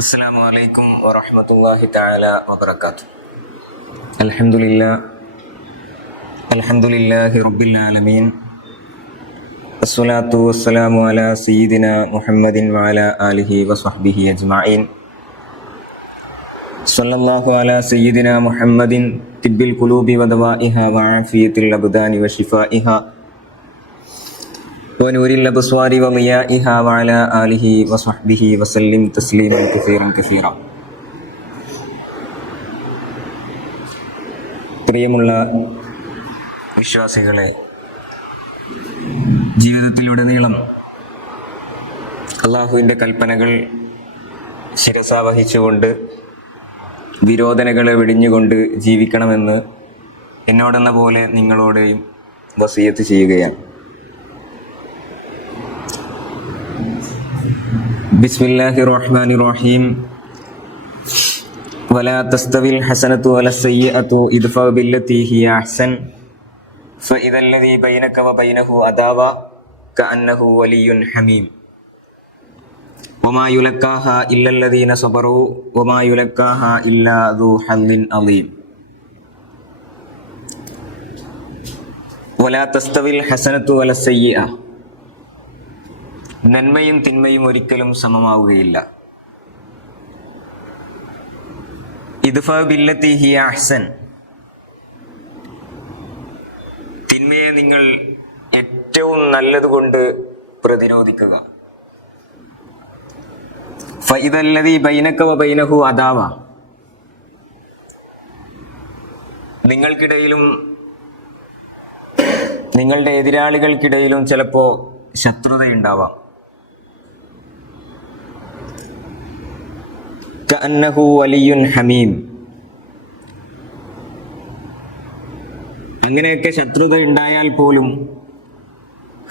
അസ്സലാമു അലൈക്കും വറഹ്മത്തുള്ളാഹി തആല വബറകാതുഹു. അൽഹംദുലില്ലാഹി റബ്ബിൽ ആലമീൻ. അസ്സലാത്തു വസ്സലാമു അലാ സയ്യിദിനാ മുഹമ്മദിൻ വഅലാ ആലിഹി വസ്വഹ്ബിഹി അജ്മഈൻ. സ്വല്ലല്ലാഹു അലാ സയ്യിദിനാ മുഹമ്മദിൻ തിബ്ബിൽ ഖുലൂബി വദവാഇഹാ വആഫിയത്തിൽ അബ്ദാനി വശിഫാഇഹാ വനൂരിൽ അബ്സ്വാരി വളിയാഇഹാ വഅലാ ആലിഹി വസ്വഹ്ബിഹി വസല്ലിം തസ്ലീമൻ കസീറ. പ്രിയമുള്ള വിശ്വാസികളെ, ജീവിതത്തിലുടനീളം അള്ളാഹുവിൻ്റെ കൽപ്പനകൾ ശിരസാവഹിച്ചുകൊണ്ട് വിരോധനകളെ വെടിഞ്ഞുകൊണ്ട് ജീവിക്കണമെന്ന് എന്നോടെന്ന പോലെ നിങ്ങളോടെയും വസിയത്ത് ചെയ്യുകയാണ്. ബിസ്മില്ലാഹിർ റഹ്മാനിർ റഹീം. വലാ തസ്തവിൽ ഹസനതു വലസ്സയ്യിഅതു ഇദ്ഫഅ ബില്ലതി ഹിയ അഹ്സൻ ഫഇദല്ലദീ ബൈനക വബൈനഹു അദാവ കഅന്നഹു വലിയ്യുൻ ഹമീം വമാ യുലക്കാഹാ ഇല്ലല്ലദീന സബറൂ വമാ യുലക്കാഹാ ഇല്ലാ ദൂ ഹദ്ദിൻ അളീം. വലാ തസ്തവിൽ ഹസനതു വലസ്സയ്യിഅ, നന്മയും തിന്മയും ഒരിക്കലും സമമാവുകയില്ല. ഇദ്ഫഅ ബില്ലതി ഹിയ അഹ്സൻ, തിന്മയെ നിങ്ങൾ ഏറ്റവും നല്ലതുകൊണ്ട് പ്രതിരോധിക്കുക. ഫഇദല്ലദീ ബൈനക വബൈനഹു അദാവ, നിങ്ങൾക്കിടയിലും നിങ്ങളുടെ എതിരാളികൾക്കിടയിലും ചിലപ്പോൾ ശത്രുതയുണ്ടാവാം. കഅന്നഹു വലിയ്യുൻ ഹമീം, അങ്ങനെയൊക്കെ ശത്രുത ഉണ്ടായാൽ പോലും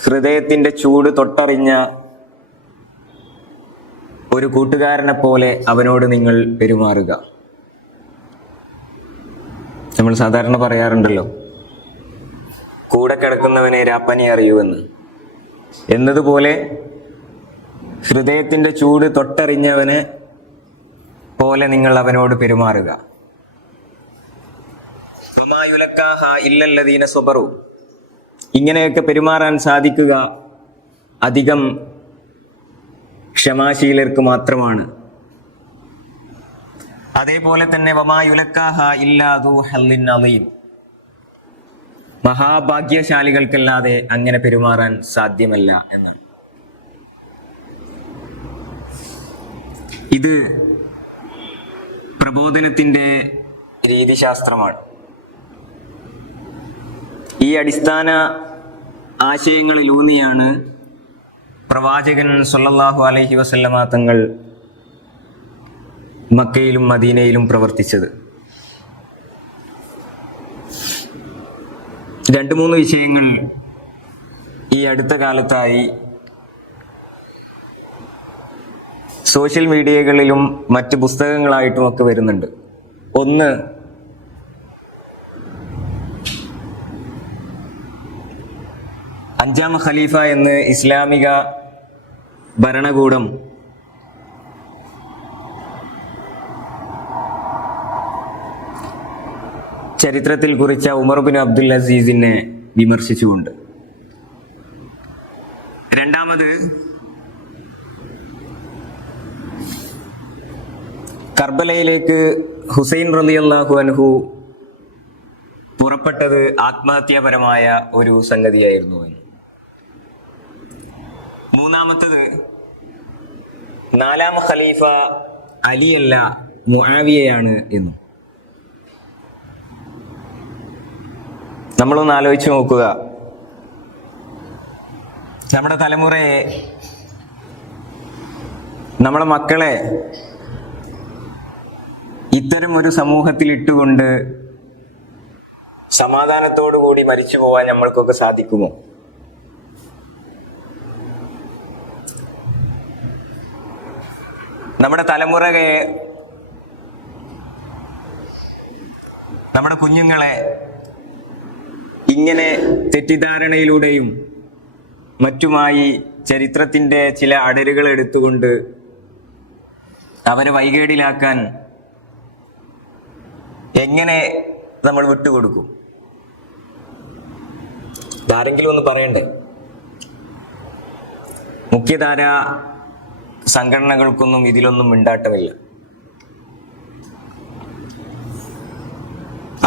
ഹൃദയത്തിന്റെ ചൂട് തൊട്ടറിഞ്ഞ ഒരു കൂട്ടുകാരനെ പോലെ അവനോട് നിങ്ങൾ പെരുമാറുക. നമ്മൾ സാധാരണ പറയാറുണ്ടല്ലോ, കൂടെ കിടക്കുന്നവനെ രാപ്പനി അറിയുമെന്ന്. എന്നതുപോലെ ഹൃദയത്തിന്റെ ചൂട് തൊട്ടറിഞ്ഞവന് പോലെ നിങ്ങൾ അവനോട് പെരുമാറുക. വമാ യുലക്കാഹാ ഇല്ലല്ലദീന സബറൂ, ഇങ്ങനെയൊക്കെ പെരുമാറാൻ സാധിക്കുക അധികം ക്ഷമാശീലർക്ക് മാത്രമാണ്. അതേപോലെ തന്നെ വമാ യുലക്കാഹാ ഇല്ലാ ദൂ ഹദ്ദിൻ അളീം, മഹാഭാഗ്യശാലികൾക്കല്ലാതെ അങ്ങനെ പെരുമാറാൻ സാധ്യമല്ല എന്നാണ്. ഇത് പ്രബോധനത്തിന്റെ രീതിശാസ്ത്രമാണ്. ഈ അടിസ്ഥാന ആശയങ്ങളിലൂന്നിയാണ് പ്രവാചകൻ സ്വല്ലല്ലാഹു അലൈഹി വസല്ലമ തങ്ങൾ മക്കയിലും മദീനയിലും പ്രവർത്തിച്ചത്. 2-3 വിഷയങ്ങൾ ഈ അടുത്ത കാലത്തായി സോഷ്യൽ മീഡിയകളിലും മറ്റ് പുസ്തകങ്ങളായിട്ടും ഒക്കെ വരുന്നുണ്ട്. ഒന്ന്, അഞ്ചാം ഖലീഫ എന്ന് ഇസ്ലാമിക ഭരണകൂടം ചരിത്രത്തിൽ കുറിച്ച ഉമർ ബിൻ അബ്ദുൽ അസീസിനെ വിമർശിച്ചുകൊണ്ട്. രണ്ടാമത്, കർബലയിലേക്ക് ഹുസൈൻ റളിയല്ലാഹു അൻഹു പുറപ്പെട്ടത് ആത്മഹത്യാപരമായ ഒരു സംഗതിയായിരുന്നു എന്ന്. മൂന്നാമത്തത്, 4ാം ഖലീഫ അലിയല്ല മുആവിയയാണ് എന്നും. നമ്മളൊന്ന് ആലോചിച്ച് നോക്കുക, നമ്മുടെ തലമുറയെ, നമ്മുടെ മക്കളെ ഇത്തരം ഒരു സമൂഹത്തിൽ ഇട്ടുകൊണ്ട് സമാധാനത്തോടു കൂടി മരിച്ചു പോവാൻ നമ്മൾക്കൊക്കെ സാധിക്കുമോ? നമ്മുടെ തലമുറയെ, നമ്മുടെ കുഞ്ഞുങ്ങളെ ഇങ്ങനെ തെറ്റിദ്ധാരണയിലൂടെയും മറ്റുമായി ചരിത്രത്തിന്റെ ചില അടരുകൾ എടുത്തുകൊണ്ട് അവരെ വൈകേടിലാക്കാൻ എങ്ങനെ നമ്മൾ വിട്ടുകൊടുക്കും? ഇതാരെങ്കിലും ഒന്ന് പറയണ്ടേ? മുഖ്യധാര സംഘടനകൾക്കൊന്നും ഇതിലൊന്നും മിണ്ടാട്ടമില്ല.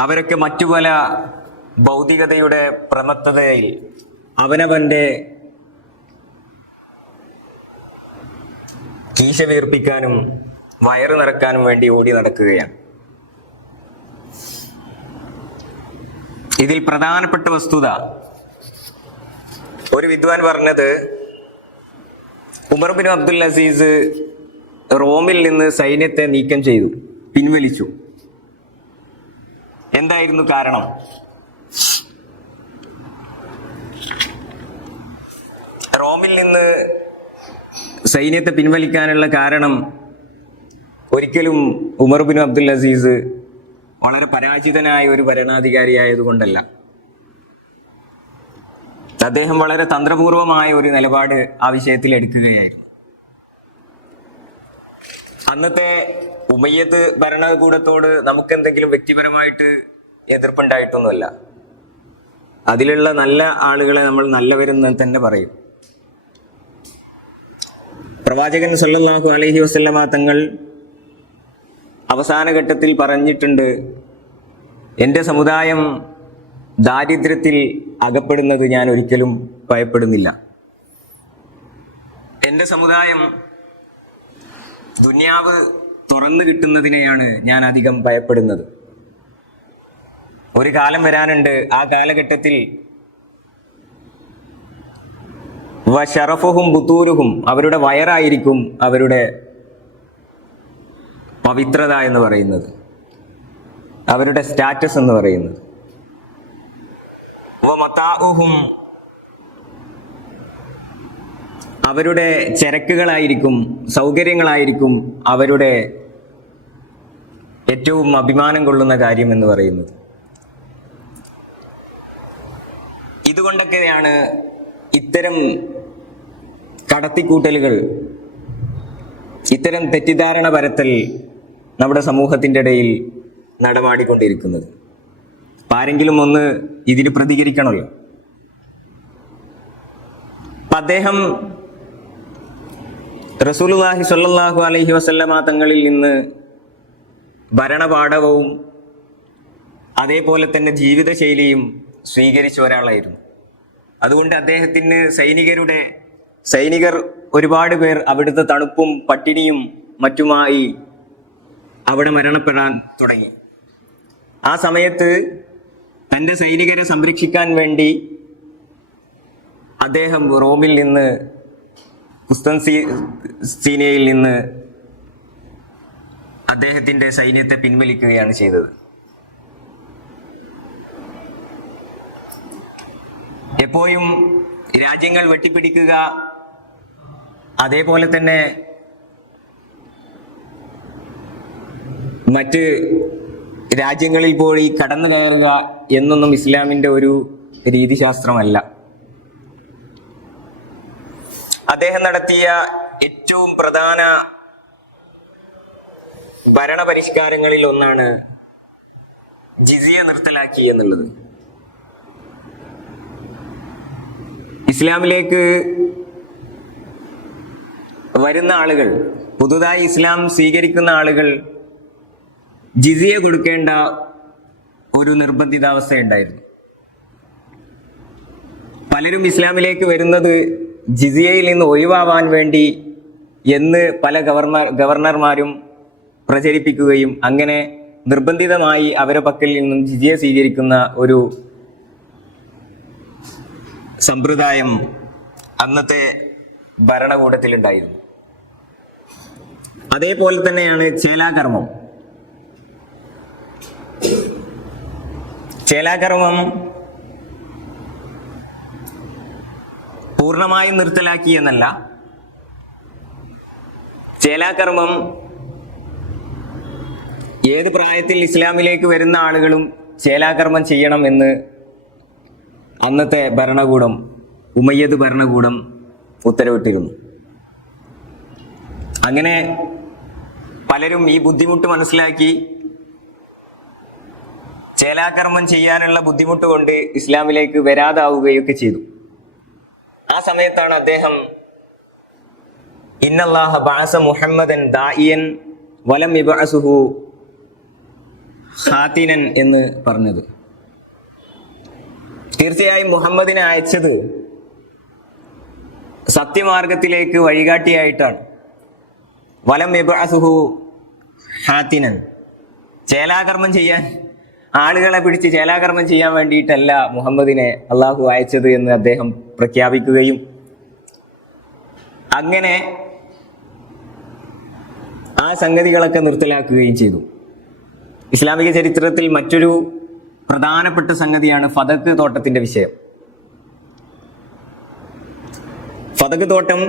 അവരൊക്കെ മറ്റു പല ഭൗതികതയുടെ പ്രമത്തതയിൽ അവനവന്റെ കീശ വീർപ്പിക്കാനും വയറ് നിറക്കാനും വേണ്ടി ഓടി നടക്കുകയാണ്. ഇതിൽ പ്രധാനപ്പെട്ട വസ്തുത ഒരു വിദ്വാൻ പറഞ്ഞത്, ഉമർ ബിൻ അബ്ദുൽ അസീസ് റോമിൽ നിന്ന് സൈന്യത്തെ നീക്കം ചെയ്തു, പിൻവലിച്ചു. എന്തായിരുന്നു കാരണം? റോമിൽ നിന്ന് സൈന്യത്തെ പിൻവലിക്കാനുള്ള കാരണം ഒരിക്കലും ഉമർ ബിൻ അബ്ദുൽ അസീസ് വളരെ പരാജിതനായ ഒരു ഭരണാധികാരിയായതുകൊണ്ടല്ല. അദ്ദേഹം വളരെ തന്ത്രപൂർവമായ ഒരു നിലപാട് ആ വിഷയത്തിൽ എടുക്കുകയായിരുന്നു. അന്നത്തെ ഉമയ്യദ് ഭരണകൂടത്തോട് നമുക്ക് എന്തെങ്കിലും വ്യക്തിപരമായിട്ട് എതിർപ്പുണ്ടായിട്ടൊന്നുമല്ല. അതിലുള്ള നല്ല ആളുകളെ നമ്മൾ നല്ലവരെന്ന് തന്നെ പറയും. പ്രവാചകൻ സല്ലല്ലാഹു അലൈഹി വസല്ലമ തങ്ങൾ അവസാന ഘട്ടത്തിൽ പറഞ്ഞിട്ടുണ്ട്, എൻ്റെ സമുദായം ദാരിദ്ര്യത്തിൽ അകപ്പെടുന്നത് ഞാൻ ഒരിക്കലും ഭയപ്പെടുന്നില്ല. എൻ്റെ സമുദായം ദുനിയാവ് തുറന്നു കിട്ടുന്നതിനെയാണ് ഞാൻ അധികം ഭയപ്പെടുന്നത്. ഒരു കാലം വരാനുണ്ട്, ആ കാലഘട്ടത്തിൽ വശറഫുഹും ബുത്തൂരുഹും, അവരുടെ വയറായിരിക്കും അവരുടെ പവിത്രത എന്ന് പറയുന്നത്, അവരുടെ സ്റ്റാറ്റസ് എന്ന് പറയുന്നത്. വമതാഉഹും, അവരുടെ ചരക്കുകളായിരിക്കും, സൗകര്യങ്ങളായിരിക്കും അവരുടെ ഏറ്റവും അഭിമാനം കൊള്ളുന്ന കാര്യം എന്ന് പറയുന്നത്. ഇതുകൊണ്ടൊക്കെയാണ് ഇത്തരം കടത്തിക്കൂട്ടലുകൾ, ഇത്തരം തെറ്റിദ്ധാരണ പരത്തൽ നമ്മുടെ സമൂഹത്തിൻ്റെ ഇടയിൽ നടമാടിക്കൊണ്ടിരിക്കുന്നത്. ആരെങ്കിലും ഒന്ന് ഇതിന് പ്രതികരിക്കണമല്ലോ. അദ്ദേഹം റസൂലുള്ളാഹി സ്വല്ലല്ലാഹു അലൈഹി വസല്ലമ തങ്ങളിൽ നിന്ന് ഭരണപാഠവും അതേപോലെ തന്നെ ജീവിതശൈലിയും സ്വീകരിച്ച ഒരാളായിരുന്നു. അതുകൊണ്ട് അദ്ദേഹത്തിന് സൈനികർ ഒരുപാട് പേർ അവിടുത്തെ തണുപ്പും പട്ടിണിയും മറ്റുമായി അവിടെ മരണപ്പെടാൻ തുടങ്ങി. ആ സമയത്ത് തൻ്റെ സൈനികരെ സംരക്ഷിക്കാൻ വേണ്ടി അദ്ദേഹം റോമിൽ നിന്ന്, കുസ്തൻസീനയിൽ നിന്ന് അദ്ദേഹത്തിൻ്റെ സൈന്യത്തെ പിൻവലിക്കുകയാണ് ചെയ്തത്. എപ്പോഴും രാജ്യങ്ങൾ വെട്ടിപ്പിടിക്കുക, അതേപോലെ തന്നെ മറ്റ് രാജ്യങ്ങളിൽ പോയി കടന്നു കയറുക എന്നൊന്നും ഇസ്ലാമിൻ്റെ ഒരു രീതിശാസ്ത്രമല്ല. അദ്ദേഹം നടത്തിയ ഏറ്റവും പ്രധാന ഭരണപരിഷ്കാരങ്ങളിൽ ഒന്നാണ് ജിസിയ നിർത്തലാക്കി എന്നുള്ളത്. ഇസ്ലാമിലേക്ക് വരുന്ന ആളുകൾ, പുതുതായി ഇസ്ലാം സ്വീകരിക്കുന്ന ആളുകൾ ജിസിയ കൊടുക്കേണ്ട ഒരു നിർബന്ധിതാവസ്ഥയുണ്ടായിരുന്നു. പലരും ഇസ്ലാമിലേക്ക് വരുന്നത് ജിസിയയിൽ നിന്ന് ഒഴിവാവാൻ വേണ്ടി എന്ന് പല ഗവർണർമാരും പ്രചരിപ്പിക്കുകയും അങ്ങനെ നിർബന്ധിതമായി അവരുടെ പക്കൽ നിന്നും ജിസിയ സ്വീകരിക്കുന്ന ഒരു സമ്പ്രദായം അന്നത്തെ ഭരണകൂടത്തിലുണ്ടായിരുന്നു. അതേപോലെ തന്നെയാണ് ചേലാകർമ്മം. ചേലാകർമ്മം പൂർണ്ണമായും നിർത്തലാക്കി എന്നല്ല, ചേലാകർമ്മം ഏത് പ്രായത്തിൽ ഇസ്ലാമിലേക്ക് വരുന്ന ആളുകളും ചേലാകർമ്മം ചെയ്യണം എന്ന് അന്നത്തെ ഭരണകൂടം, ഉമയ്യദ് ഭരണകൂടം ഉത്തരവിട്ടിരുന്നു. അങ്ങനെ പലരും ഈ ബുദ്ധിമുട്ട് മനസ്സിലാക്കി ചേലാകർമ്മം ചെയ്യാനുള്ള ബുദ്ധിമുട്ട് കൊണ്ട് ഇസ്ലാമിലേക്ക് വരാതാവുകയൊക്കെ ചെയ്തു. ആ സമയത്താണ് അദ്ദേഹം ഇന്നല്ലാഹ ബഅസ മുഹമ്മദൻ ദാഇയൻ വലം യബഅസുഹു ഖാതിനൻ എന്ന് പറഞ്ഞത്. തീർച്ചയായും മുഹമ്മദിനെ അയച്ചത് സത്യമാർഗത്തിലേക്ക് വഴികാട്ടിയായിട്ടാണ്. വലം യബഅസുഹു ഖാതിനൻ, ചേലാകർമ്മം ചെയ്യാൻ, ആളുകളെ പിടിച്ച് ചേലാകർമ്മം ചെയ്യാൻ വേണ്ടിയിട്ടല്ല മുഹമ്മദിനെ അള്ളാഹു അയച്ചത് എന്ന് അദ്ദേഹം പ്രഖ്യാപിക്കുകയും അങ്ങനെ ആ സംഗതികളൊക്കെ നിർത്തലാക്കുകയും ചെയ്തു. ഇസ്ലാമിക ചരിത്രത്തിൽ മറ്റൊരു പ്രധാനപ്പെട്ട സംഗതിയാണ് ഫതക്ക് തോട്ടത്തിന്റെ വിഷയം. ഫതക്ക് തോട്ടം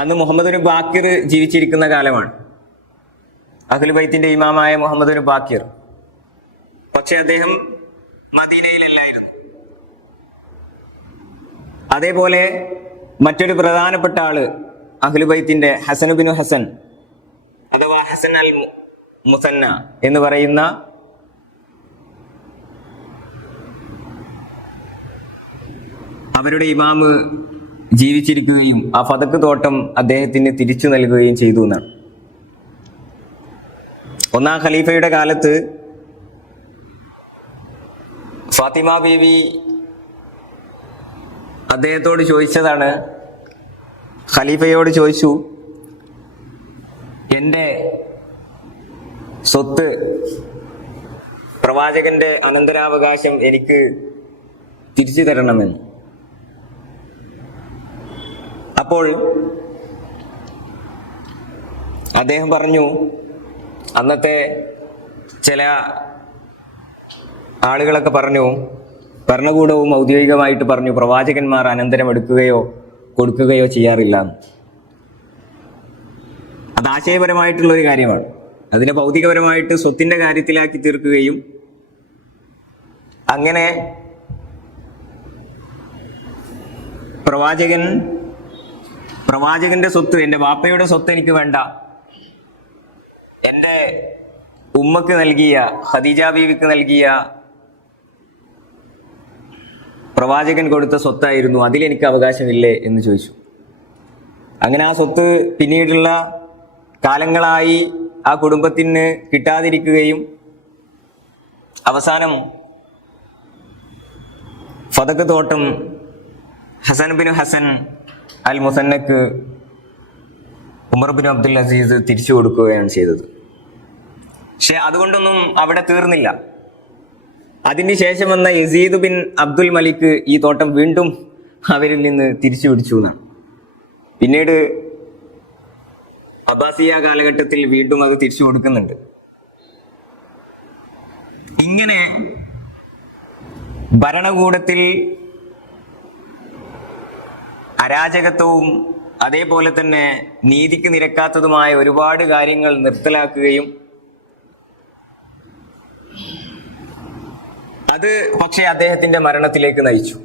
അന്ന് മുഹമ്മദ് ബിൻ ബാക്കിർ ജീവിച്ചിരിക്കുന്ന കാലമാണ്. അഹ്ലുൽ ബൈത്തിന്റെ ഇമാമായ മുഹമ്മദ് ബിൻ ബാക്കിർ. പക്ഷെ അദ്ദേഹം മദീനയിലല്ലായിരുന്നു. അതേപോലെ മറ്റൊരു പ്രധാനപ്പെട്ട ആള് അഹ്ലുൽ ബൈത്തിന്റെ ഹസൻ ബിൻ ഹസൻ അഥവാ ഹസൻ അൽ മുസന്ന എന്ന് പറയുന്ന അവരുടെ ഇമാമ് ജീവിച്ചിരിക്കുകയും ആ ഫതക്ക് തോട്ടം അദ്ദേഹത്തിന് തിരിച്ചു നൽകുകയും ചെയ്തു എന്നാണ്. ഒന്നാം ഖലീഫയുടെ കാലത്ത് ഫാത്തിമ ബീവി അദ്ദേഹത്തോട് ചോദിച്ചതാണ്, ഖലീഫയോട് ചോദിച്ചു, എൻ്റെ സ്വത്ത്, പ്രവാചകന്റെ അനന്തരാവകാശം എനിക്ക് തിരിച്ചു തരണമെന്ന്. അപ്പോൾ അദ്ദേഹം പറഞ്ഞു, അന്നത്തെ ചില ആളുകളൊക്കെ പറഞ്ഞു, ഭരണകൂടവും ഔദ്യോഗികമായിട്ട് പറഞ്ഞു, പ്രവാചകന്മാർ അനന്തരം എടുക്കുകയോ കൊടുക്കുകയോ ചെയ്യാറില്ല. അത് ആശയപരമായിട്ടുള്ളൊരു കാര്യമാണ്. അതിനെ ഭൗതികപരമായിട്ട് സ്വത്തിന്റെ കാര്യത്തിലാക്കി തീർക്കുകയും അങ്ങനെ പ്രവാചകന്റെ സ്വത്ത്, എൻ്റെ വാപ്പയുടെ സ്വത്ത് എനിക്ക് വേണ്ട, എൻ്റെ ഉമ്മക്ക് നൽകിയ, ഖദീജ ബീവിക്ക് നൽകിയ പ്രവാചകൻ കൊടുത്ത സ്വത്തായിരുന്നു, അതിലെനിക്ക് അവകാശമില്ലേ എന്ന് ചോദിച്ചു. അങ്ങനെ ആ സ്വത്ത് പിന്നീടുള്ള കാലങ്ങളായി ആ കുടുംബത്തിന് കിട്ടാതിരിക്കുകയും അവസാനം ഫതക്ക് തോട്ടം ഹസൻ ബിൻ ഹസൻ അൽ മുസന്നക്ക് ഉമർ ബിൻ അബ്ദുൽ അസീസ് തിരിച്ചു കൊടുക്കുകയാണ് ചെയ്തത്. പക്ഷെ അതുകൊണ്ടൊന്നും അവിടെ തീർന്നില്ല. അതിന് ശേഷം വന്ന യസീദ് ബിൻ അബ്ദുൽ മലിക് ഈ തോട്ടം വീണ്ടും അവരിൽ നിന്ന് തിരിച്ചു പിടിച്ചു എന്നാണ്. പിന്നീട് അബ്ബാസിയ കാലഘട്ടത്തിൽ വീണ്ടും അത് തിരിച്ചു കൊടുക്കുന്നുണ്ട്. ഇങ്ങനെ ഭരണകൂടത്തിൽ അരാജകത്വവും അതേപോലെ തന്നെ നീതിക്ക് നിരക്കാത്തതുമായ ഒരുപാട് കാര്യങ്ങൾ നിർത്തലാക്കുകയും അത് പക്ഷേ അദ്ദേഹത്തിന്റെ മരണത്തിലേക്ക് നയിച്ചു.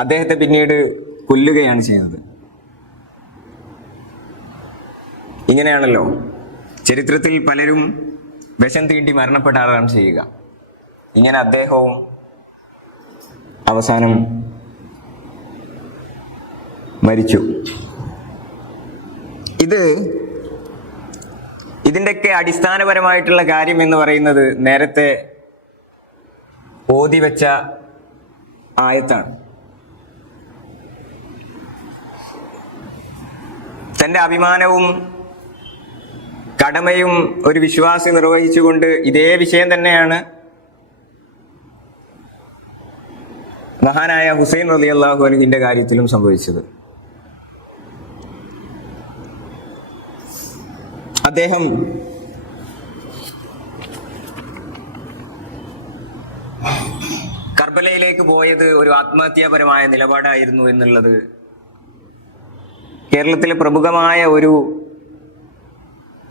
അദ്ദേഹത്തെ പിന്നീട് കൊല്ലുകയാണ് ചെയ്തത്. ഇങ്ങനെയാണല്ലോ ചരിത്രത്തിൽ പലരും വിഷം തീണ്ടി മരണപ്പെടാറാണ് ചെയ്യുക. ഇങ്ങനെ അദ്ദേഹവും അവസാനം മരിച്ചു. ഇതിൻ്റെയൊക്കെ അടിസ്ഥാനപരമായിട്ടുള്ള കാര്യം എന്ന് പറയുന്നത് നേരത്തെ ഓതിവെച്ച ആയത്താണ്. തൻ്റെ അഭിമാനവും കടമയും ഒരു വിശ്വാസി നിർവഹിച്ചുകൊണ്ട് ഇതേ വിഷയം തന്നെയാണ് മഹാനായ ഹുസൈൻ റളിയല്ലാഹു അൻഹുവിന്റെ കാര്യത്തിലും സംഭവിച്ചത്. അദ്ദേഹം കർബലയിലേക്ക് പോയത് ഒരു ആത്മഹത്യാപരമായ നിലപാടായിരുന്നു എന്നുള്ളത് കേരളത്തിലെ പ്രമുഖമായ ഒരു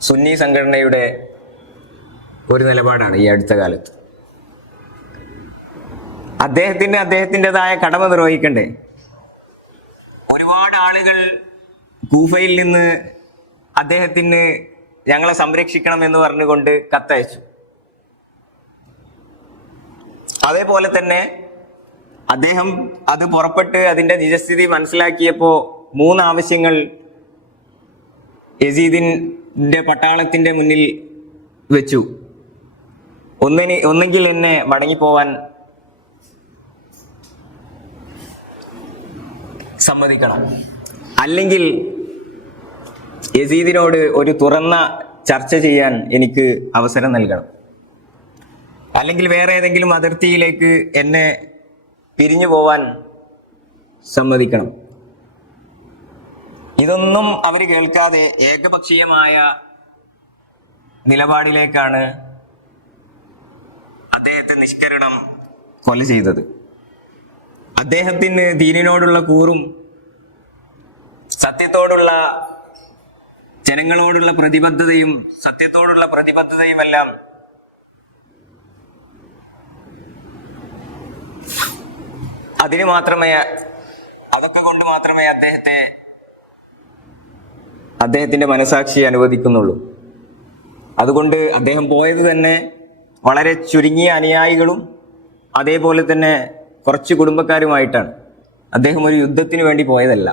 സുന്നി സംഘടനയുടെ ഒരു നിലപാടാണ് ഈ അടുത്ത കാലത്ത്. അദ്ദേഹത്തിൻ്റെതായ കടമ നിർവഹിക്കണ്ടേ? ഒരുപാട് ആളുകൾ കൂഫയിൽ നിന്ന് അദ്ദേഹത്തിന് ഞങ്ങളെ സംരക്ഷിക്കണം എന്ന് പറഞ്ഞുകൊണ്ട് കത്തയച്ചു. അതേപോലെ തന്നെ അദ്ദേഹം അത് പുറപ്പെട്ട് അതിന്റെ നിജസ്ഥിതി മനസ്സിലാക്കിയപ്പോ 3 ആവശ്യങ്ങൾ യസീദിന്റെ പട്ടാളത്തിന്റെ മുന്നിൽ വെച്ചു. ഒന്നെങ്കിൽ എന്നെ മടങ്ങിപ്പോവാൻ സമ്മതിക്കണം, അല്ലെങ്കിൽ യസീദിനോട് ഒരു തുറന്ന ചർച്ച ചെയ്യാൻ എനിക്ക് അവസരം നൽകണം, അല്ലെങ്കിൽ വേറെ ഏതെങ്കിലും അതിർത്തിയിലേക്ക് എന്നെ പിരിഞ്ഞു പോവാൻ സമ്മതിക്കണം. ഇതൊന്നും അവർ കേൾക്കാതെ ഏകപക്ഷീയമായ നിലപാടിലേക്കാണ് അദ്ദേഹത്തെ നിഷ്കരണം കൊല ചെയ്തത്. അദ്ദേഹത്തിന് ദീനിനോടുള്ള കൂറും സത്യത്തോടുള്ള ജനങ്ങളോടുള്ള പ്രതിബദ്ധതയും സത്യത്തോടുള്ള പ്രതിബദ്ധതയും എല്ലാം അതൊക്കെ കൊണ്ട് മാത്രമേ അദ്ദേഹത്തിന്റെ മനസാക്ഷി അനുവദിക്കുന്നുള്ളൂ. അതുകൊണ്ട് അദ്ദേഹം പോയത് തന്നെ വളരെ ചുരുങ്ങിയ അനുയായികളും അതേപോലെ തന്നെ കുറച്ച് കുടുംബക്കാരുമായിട്ടാണ്. അദ്ദേഹം ഒരു യുദ്ധത്തിന് വേണ്ടി പോയതല്ല.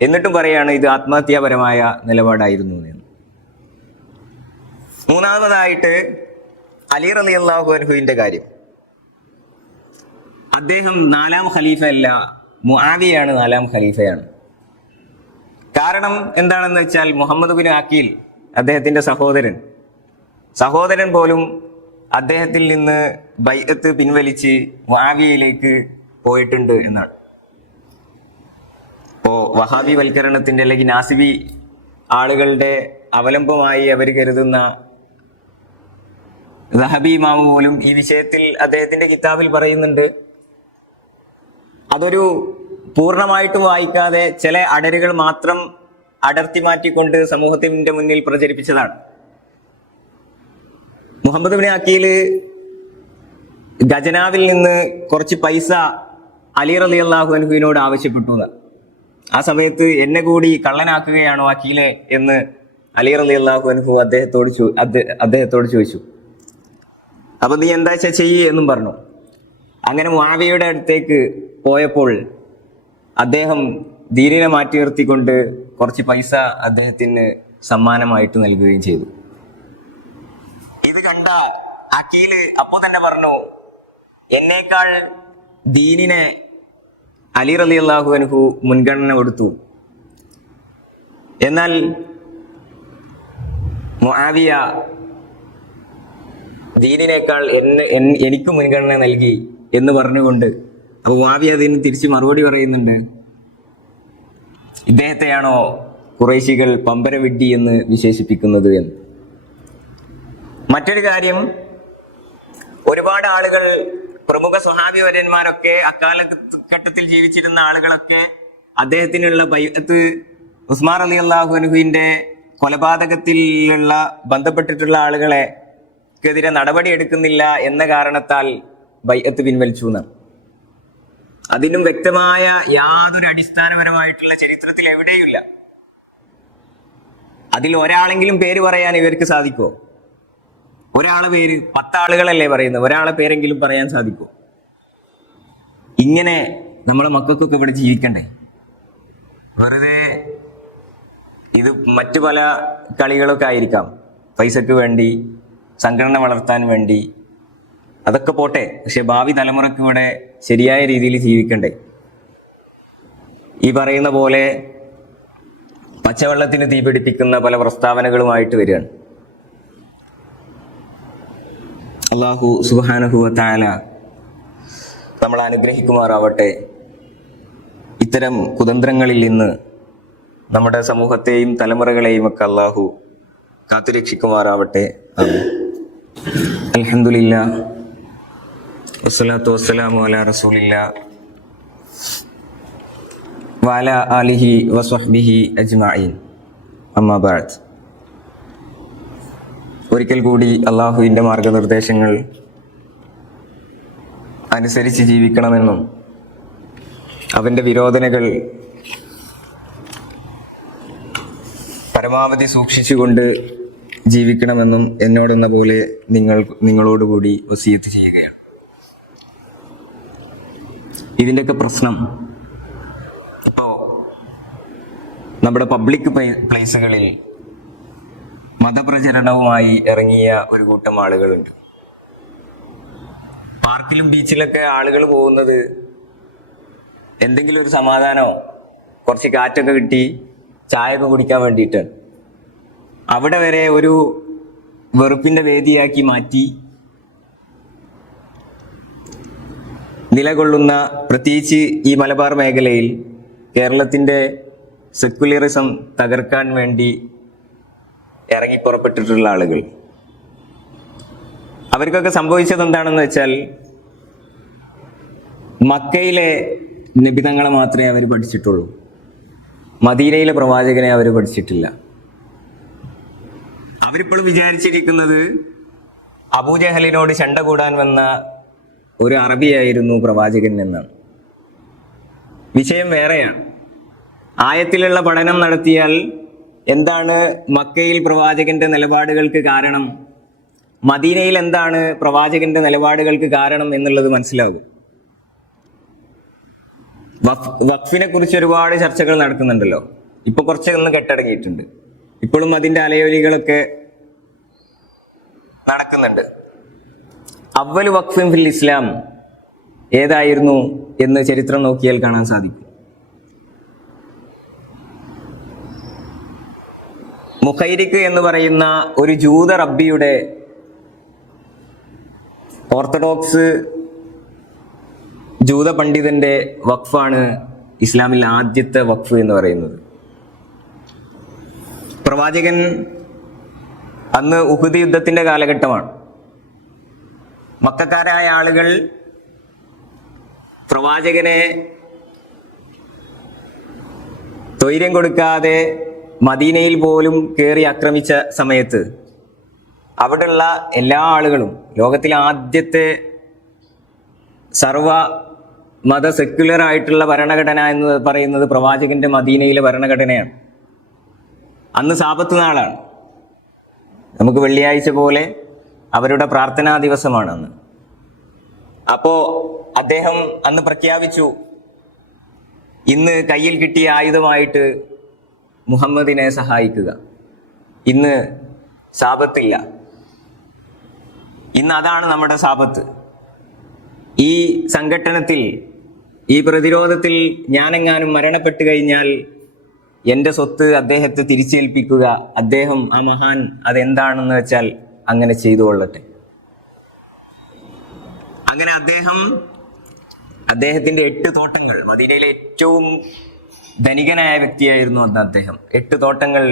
എന്നിട്ടും പറയാണ് ഇത് ആത്മഹത്യാപരമായ നിലപാടായിരുന്നു എന്ന്. മൂന്നാമതായിട്ട് അലി റളിയല്ലാഹു അൻഹുവിന്റെ കാര്യം. അദ്ദേഹം 4ാം ഖലീഫ അല്ല, മുആവിയയാണ് 4ാം ഖലീഫയാണ്. കാരണം എന്താണെന്ന് വെച്ചാൽ മുഹമ്മദ് ബിൻ അഖീൽ അദ്ദേഹത്തിന്റെ സഹോദരൻ പോലും അദ്ദേഹത്തിൽ നിന്ന് ബൈഅത്ത് പിൻവലിച്ച് മുആവിയയിലേക്ക് പോയിട്ടുണ്ട് എന്നാണ്. ഇപ്പോ വഹാബി വൽക്കരണത്തിന്റെ അല്ലെങ്കിൽ നാസിബി ആളുകളുടെ അവലംബമായി അവർ കരുതുന്ന ദഹബി ഇമാം പോലും ഈ വിഷയത്തിൽ അദ്ദേഹത്തിന്റെ കിതാബിൽ പറയുന്നുണ്ട്. അതൊരു പൂർണ്ണമായിട്ടും വായിക്കാതെ ചില അടരുകൾ മാത്രം അടർത്തി മാറ്റിക്കൊണ്ട് സമൂഹത്തിന്റെ മുന്നിൽ പ്രചരിപ്പിച്ചതാണ്. മുഹമ്മദ് ബിൻ അഖീല് ഖജനാവിൽ നിന്ന് കുറച്ച് പൈസ അലി റളിയല്ലാഹു അൻഹുവിനോട് ആവശ്യപ്പെട്ടു. ആ സമയത്ത് എന്നെ കൂടി കള്ളനാക്കുകയാണോ അഖീലെ എന്ന് അലി റളിയല്ലാഹു അൻഹു അദ്ദേഹത്തോട് ചോദിച്ചു. അപ്പൊ നീ എന്താ ചെയ്യേ എന്നും പറഞ്ഞു. അങ്ങനെ മുആവിയയുടെ അടുത്തേക്ക് പോയപ്പോൾ അദ്ദേഹം ദീനിനെ മാറ്റി നിർത്തിക്കൊണ്ട് കുറച്ച് പൈസ അദ്ദേഹത്തിന് സമ്മാനമായിട്ട് നൽകുകയും ചെയ്തു. ഇത് കണ്ട അഖീല് അപ്പോ തന്നെ പറഞ്ഞു, എന്നേക്കാൾ ദീനിനെ അലി റളിയല്ലാഹു അൻഹു മുൻഗണന കൊടുത്തു. എന്നാൽ മുആവിയ ദീനിനേക്കാൾ എനിക്ക് മുൻഗണന നൽകി എന്ന് പറഞ്ഞുകൊണ്ട് അപ്പൊ മുആവിയ അതിന് തിരിച്ച് മറുപടി പറയുന്നുണ്ട്, ഇദ്ദേഹത്തെയാണോ ഖുറൈശികൾ പമ്പരവിഡ്ഢി എന്ന് വിശേഷിപ്പിക്കുന്നത് എന്ന്. മറ്റൊരു കാര്യം, ഒരുപാട് ആളുകൾ, പ്രമുഖ സ്വഹാബി വര്യന്മാരൊക്കെ അക്കാലഘട്ടത്തിൽ ജീവിച്ചിരുന്ന ആളുകളൊക്കെ അദ്ദേഹത്തിനുള്ള ബൈഅത്ത് ഉസ്മാൻ റളിയല്ലാഹു അൻഹുവിന്റെ കൊലപാതകത്തിലുള്ള ബന്ധപ്പെട്ടിട്ടുള്ള ആളുകളെക്കെതിരെ നടപടി എടുക്കുന്നില്ല എന്ന കാരണത്താൽ ബൈഅത്ത് പിൻവലിച്ചു എന്നാണ്. അതിനും വ്യക്തമായ യാതൊരു അടിസ്ഥാനപരമായിട്ടുള്ള ചരിത്രത്തിൽ എവിടെയുമില്ല. അതിൽ ഒരാളെങ്കിലും പേര് പറയാൻ ഇവർക്ക് സാധിക്കുമോ? ഒരാളെ പേര്, 10 ആളുകളല്ലേ പറയുന്നത്, ഒരാളെ പേരെങ്കിലും പറയാൻ സാധിക്കുമോ? ഇങ്ങനെ നമ്മളെ മക്കൾക്കൊക്കെ ഇവിടെ ജീവിക്കണ്ടേ? വെറുതെ ഇത് മറ്റു പല കളികളൊക്കെ ആയിരിക്കാം, പൈസക്ക് വേണ്ടി, സംഘടന വളർത്താൻ വേണ്ടി, അതൊക്കെ പോട്ടെ. പക്ഷെ ഭാവി തലമുറക്ക് ഇവിടെ ശരിയായ രീതിയിൽ ജീവിക്കണ്ടേ? ഈ പറയുന്ന പോലെ പച്ചവെള്ളത്തിന് തീപിടിപ്പിക്കുന്ന പല പ്രസ്താവനകളുമായിട്ട് വരികയാണ്. അല്ലാഹു സുബ്ഹാനഹു വ തആല നമ്മളെ അനുഗ്രഹിക്കുമാറാവട്ടെ. ഇത്തരം കുതന്ത്രങ്ങളിൽ നിന്ന് നമ്മുടെ സമൂഹത്തെയും തലമുറകളെയും ഒക്കെ അല്ലാഹു കാത്തുരക്ഷിക്കുമാറാവട്ടെ. അൽഹംദുലില്ലാഹ് വസ്സലാത്തു വസ്സലാമു അലാ റസൂലില്ലാഹ് വഅലാ ആലിഹി വസ്വഹ്ബിഹി അജ്മഈൻ. അമ്മാ ബഅദ്. ഒരിക്കൽ കൂടി അള്ളാഹുവിൻ്റെ മാർഗനിർദ്ദേശങ്ങൾ അനുസരിച്ച് ജീവിക്കണമെന്നും അവൻ്റെ വിരോധനകൾ പരമാവധി സൂക്ഷിച്ചുകൊണ്ട് ജീവിക്കണമെന്നും എന്നോടെന്ന പോലെ നിങ്ങളോടുകൂടി വസിയത്ത് ചെയ്യുകയാണ്. ഇതിൻ്റെയൊക്കെ പ്രശ്നം ഇപ്പോൾ നമ്മുടെ പബ്ലിക് പ്ലേസുകളിൽ മതപ്രചരണവുമായി ഇറങ്ങിയ ഒരു കൂട്ടം ആളുകളുണ്ട്. പാർക്കിലും ബീച്ചിലൊക്കെ ആളുകൾ പോകുന്നത് എന്തെങ്കിലും ഒരു സമാധാനമോ കുറച്ച് കാറ്റൊക്കെ കിട്ടി ചായയൊക്കെ കുടിക്കാൻ വേണ്ടിയിട്ടാണ്. അവിടെ വരെ ഒരു വെറുപ്പിന്റെ വേദിയാക്കി മാറ്റി നിലകൊള്ളുന്ന, പ്രത്യേകിച്ച് ഈ മലബാർ മേഖലയിൽ കേരളത്തിന്റെ സെക്യുലറിസം തകർക്കാൻ വേണ്ടി ഇറങ്ങി പുറപ്പെട്ടിട്ടുള്ള ആളുകൾ. അവർക്കൊക്കെ സംഭവിച്ചത് എന്താണെന്ന് വെച്ചാൽ, മക്കയിലെ നബിതങ്ങളെ മാത്രമേ അവർ പഠിച്ചിട്ടുള്ളൂ, മദീനയിലെ പ്രവാചകനെ അവർ പഠിച്ചിട്ടില്ല. അവരിപ്പോഴും വിചാരിച്ചിരിക്കുന്നത് അബൂജഹലിനോട് ചണ്ട കൂടാൻ വന്ന ഒരു അറബിയായിരുന്നു പ്രവാചകൻ എന്നാണ്. വിഷയം വേറെയാണ്. ആയത്തിലുള്ള പഠനം നടത്തിയാൽ എന്താണ് മക്കയിൽ പ്രവാചകന്റെ നിലപാടുകൾക്ക് കാരണം, മദീനയിൽ എന്താണ് പ്രവാചകന്റെ നിലപാടുകൾക്ക് കാരണം എന്നുള്ളത് മനസ്സിലാകും. വഖഫിനെ കുറിച്ച് ഒരുപാട് ചർച്ചകൾ നടക്കുന്നുണ്ടല്ലോ. ഇപ്പൊ കുറച്ചൊന്ന് കെട്ടടങ്ങിയിട്ടുണ്ട്. ഇപ്പോഴും അതിന്റെ അലയൊലികളൊക്കെ നടക്കുന്നുണ്ട്. അവ്വൽ വഖഫിൻ ഫിൽ ഇസ്ലാം ഏതായിരുന്നു എന്ന് ചരിത്രം നോക്കിയാൽ കാണാൻ സാധിക്കും. മുഖൈരിക്ക് എന്ന് പറയുന്ന ഒരു ജൂത റബ്ബിയുടെ, ഓർത്തഡോക്സ് ജൂത പണ്ഡിതന്റെ വഖഫാണ് ഇസ്ലാമിൽ ആദ്യത്തെ വഖഫ് എന്ന് പറയുന്നത്. പ്രവാചകൻ അന്ന് ഉഹുദ് യുദ്ധത്തിന്റെ കാലഘട്ടമാണ്. മക്കക്കാരായ ആളുകൾ പ്രവാചകനെ ധൈര്യം കൊടുക്കാതെ മദീനയിൽ പോലും കയറി ആക്രമിച്ച സമയത്ത് അവിടെയുള്ള എല്ലാ ആളുകളും, ലോകത്തിലെ ആദ്യത്തെ സർവ മത സെക്യുലർ ആയിട്ടുള്ള ഭരണഘടന എന്ന് പറയുന്നത് പ്രവാചകന്റെ മദീനയിലെ ഭരണഘടനയാണ്. അന്ന് സാബത്ത് നാളാണ്. നമുക്ക് വെള്ളിയാഴ്ച പോലെ അവരുടെ പ്രാർത്ഥനാ ദിവസമാണ് അന്ന്. അപ്പോ അദ്ദേഹം അന്ന് പ്രഖ്യാപിച്ചു, ഇന്ന് കയ്യിൽ കിട്ടിയ ആയുധമായിട്ട് മുഹമ്മദിനെ സഹായിക്കുക. ഇന്ന് സാബത്തില്ല, ഇന്ന് അതാണ് നമ്മുടെ സാബത്ത്. ഈ സംഘട്ടനത്തിൽ, ഈ പ്രതിരോധത്തിൽ ഞാനെങ്ങാനും മരണപ്പെട്ടു കഴിഞ്ഞാൽ എൻ്റെ സ്വത്ത് അദ്ദേഹത്തെ തിരിച്ചേൽപ്പിക്കുക. അദ്ദേഹം, ആ മഹാൻ, അതെന്താണെന്ന് വെച്ചാൽ അങ്ങനെ ചെയ്തു കൊള്ളട്ടെ. അങ്ങനെ അദ്ദേഹത്തിന്റെ 8 തോട്ടങ്ങൾ, മദീനയിലെ ഏറ്റവും ധനികനായ വ്യക്തിയായിരുന്നു അന്ന് അദ്ദേഹം. 8 തോട്ടങ്ങൾ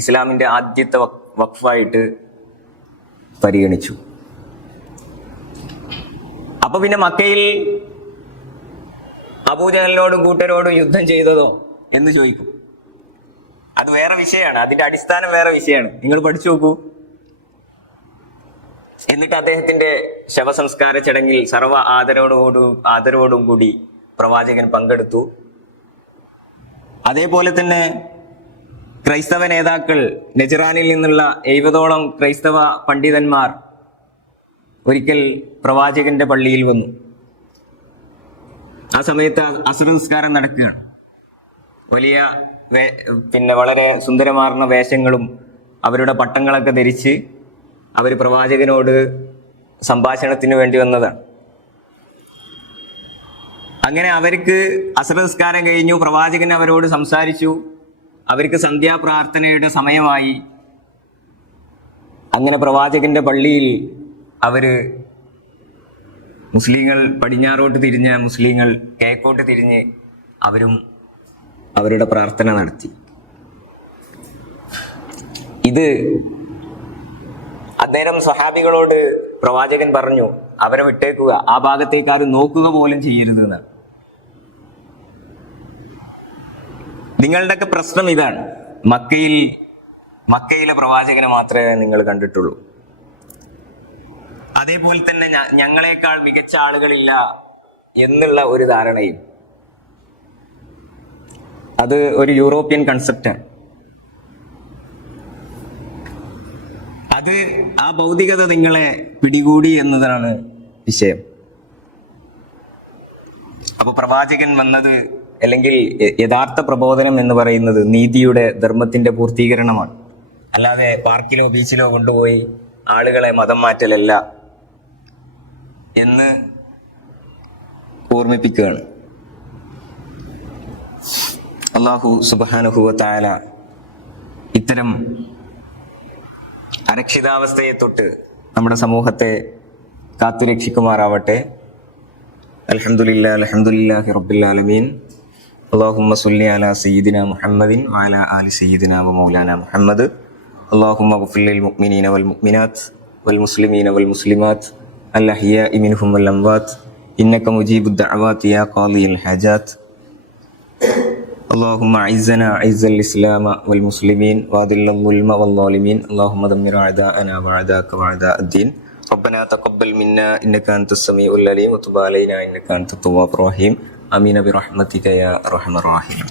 ഇസ്ലാമിന്റെ ആദ്യത്തെ വഖഫായിട്ട് പരിഗണിച്ചു. അപ്പൊ പിന്നെ മക്കയിൽ അബൂജഹലിനോടും കൂട്ടരോടും യുദ്ധം ചെയ്തതോ എന്ന് ചോദിക്കും. അത് വേറെ വിഷയമാണ്, അതിന്റെ അടിസ്ഥാനം വേറെ വിഷയമാണ്. നിങ്ങൾ പഠിച്ചു നോക്കൂ. എന്നിട്ട് അദ്ദേഹത്തിന്റെ ശവസംസ്കാര ചടങ്ങിൽ സർവ്വ ആദരവോടും കൂടി പ്രവാചകൻ പങ്കെടുത്തു. അതേപോലെ തന്നെ ക്രൈസ്തവ നേതാക്കൾ, നജ്റാനിൽ നിന്നുള്ള 70ഓളം ക്രൈസ്തവ പണ്ഡിതന്മാർ ഒരിക്കൽ പ്രവാചകന്റെ പള്ളിയിൽ വന്നു. ആ സമയത്ത് അസ്ർ നിസ്കാരം നടക്കുകയാണ്. വലിയ വളരെ സുന്ദരമാർന്ന വേഷങ്ങളും അവരുടെ പട്ടങ്ങളൊക്കെ ധരിച്ച് അവർ പ്രവാചകനോട് സംഭാഷണത്തിന് വേണ്ടി വന്നതാണ്. അങ്ങനെ അവർക്ക് അസ്ർ നിസ്കാരം കഴിഞ്ഞു. പ്രവാചകൻ അവരോട് സംസാരിച്ചു. അവർക്ക് സന്ധ്യാപ്രാർത്ഥനയുടെ സമയമായി. അങ്ങനെ പ്രവാചകന്റെ പള്ളിയിൽ മുസ്ലിങ്ങൾ പടിഞ്ഞാറോട്ട് തിരിഞ്ഞ മുസ്ലിങ്ങൾ കിഴക്കോട്ട് തിരിഞ്ഞ് അവരും അവരുടെ പ്രാർത്ഥന നടത്തി. ഇത് അന്നേരം സ്വഹാബികളോട് പ്രവാചകൻ പറഞ്ഞു, അവരെ വിട്ടേക്കുക, ആ ഭാഗത്തേക്ക് ആരും നോക്കുക പോലും ചെയ്യരുത് എന്നാണ്. നിങ്ങളുടെയൊക്കെ പ്രശ്നം ഇതാണ്. മക്കയിലെ പ്രവാചകനെ മാത്രമേ നിങ്ങൾ കണ്ടിട്ടുള്ളൂ. അതേപോലെ തന്നെ ഞങ്ങളെക്കാൾ മികച്ച ആളുകളില്ല എന്നുള്ള ഒരു ധാരണയും. അത് ഒരു യൂറോപ്യൻ കൺസെപ്റ്റാണ്. അത് ആ ഭൗതികത നിങ്ങളെ പിടികൂടി എന്നതാണ് വിഷയം. അപ്പൊ പ്രവാചകൻ വന്നത്, അല്ലെങ്കിൽ യഥാർത്ഥ പ്രബോധനം എന്ന് പറയുന്നത് നീതിയുടെ, ധർമ്മത്തിന്റെ പൂർത്തീകരണമാണ്. അല്ലാതെ പാർക്കിലോ ബീച്ചിലോ കൊണ്ടുപോയി ആളുകളെ മതം മാറ്റലല്ല എന്ന് ഓർമ്മിപ്പിക്കുകയാണ്. അല്ലാഹു സുബ്ഹാനഹു വ തആല ഇത്തരം അരക്ഷിതാവസ്ഥയെ തൊട്ട് നമ്മുടെ സമൂഹത്തെ കാത്തുരക്ഷിക്കുമാറാവട്ടെ. അൽഹംദുലില്ലാഹി റബ്ബിൽ ആലമീൻ. അല്ലാഹുമ്മ സ്വല്ലി അലാ സയ്യിദിനാ മുഹമ്മദിൻ വഅലാ ആലി സയ്യിദിനാ വ മൗലാനാ മുഹമ്മദ്. അല്ലാഹുമ്മ ഗ്ഫിർ ലിൽ മുഅ്മിനീന വൽ മുഅ്മിനാത്ത് വൽ മുസ്ലിമീന വൽ മുസ്ലിമാത്ത് അൽ അഹ്യാഇ മിൻഹും വൽ അംവാത്ത് ഇന്നക മുജീബുദ് ദഅവാതി യാ ഖാദിയൽ ഹാജാത്ത്. اللهم أعزنا أعز الإسلام والمسلمين وأذل الظلم والظالمين. اللهم دمر أعداءنا وأعداءك وأعداء الدين. ربنا تقبل منا إنك أنت السميع العليم وتب علينا إنك أنت التواب الرحيم. آمين برحمتك يا أرحم الراحمين.